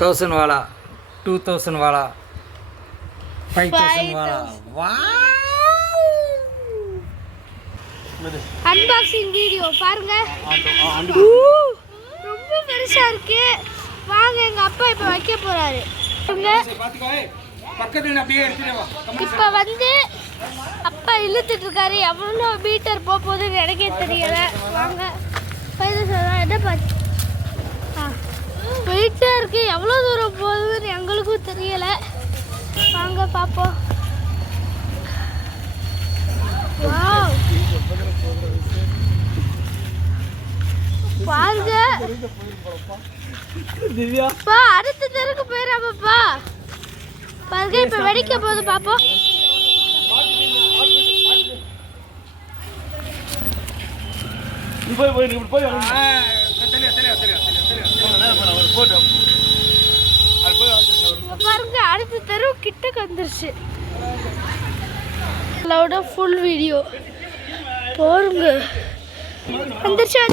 1000 वाला 2000 वाला 5000 वाला அன்பாக்சிங் வீடியோ பாருங்க. ரொம்ப பெருசா இருக்கு. வாங்க எங்க அப்பா இப்ப வைக்க போறாரு. இப்ப வந்து அப்பா இழுத்துட்டு இருக்காரு. எவ்வளோ மீட்டர் போகுதுன்னு எனக்கே தெரியல. வாங்க என்ன பார்த்து போயிட்டே இருக்கு. எவ்வளோ தூரம் போகுதுன்னு எங்களுக்கும் தெரியல. வாங்க பார்ப்போம். பாருங்க திவ்யாப்பா அடுத்த தெருக்கு போயிடாமப்பா. பாருங்க இப்ப வெடிக்க போது பாப்போம். பாருங்க அடுத்த தெரு கிட்டக்கு வந்துருச்சு. ஃபுல் வீடியோ பாருங்க வந்துருச்சு.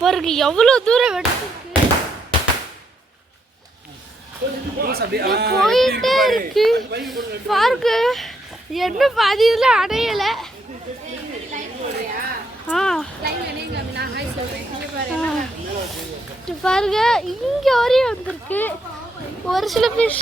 பாருங்க எவ்வளோ தூரம் போயிட்டே இருக்கு. பாருங்க என்ன பாதியில அடையல. பாருங்க இங்க வரையும் வந்திருக்கு. ஒரு சில பேர்